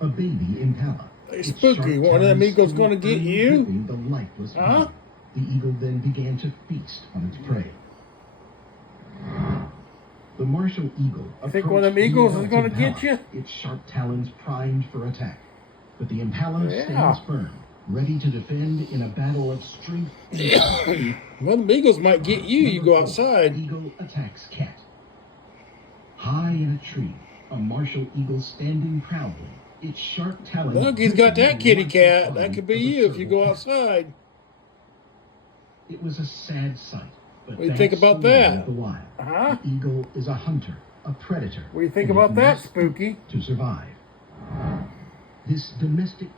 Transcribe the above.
A baby impala. Hey, Its Spooky, sharp one of them talons eagles still gonna get firmly you? gripping The lifeless Huh? body. The eagle then began to feast on its prey. The martial eagle. You think one of them approached the eagles is adult gonna impala, get you? Its sharp talons primed for attack. But the impala Yeah. stands firm, ready to defend in a battle of strength and strength. One of them eagles might get you. You Number go 4, outside. Eagle attacks cat. High in a tree, a martial eagle standing proudly. Its sharp talons. Look, he's got that gripping the kitty lifeless cat. body That could be of a you if you serval go cat. outside. It was a sad sight, but What do you that's think about the way that? of the wild. Huh? The eagle is a hunter, a predator. What do you think and it about that, must Spooky? to survive. This domestic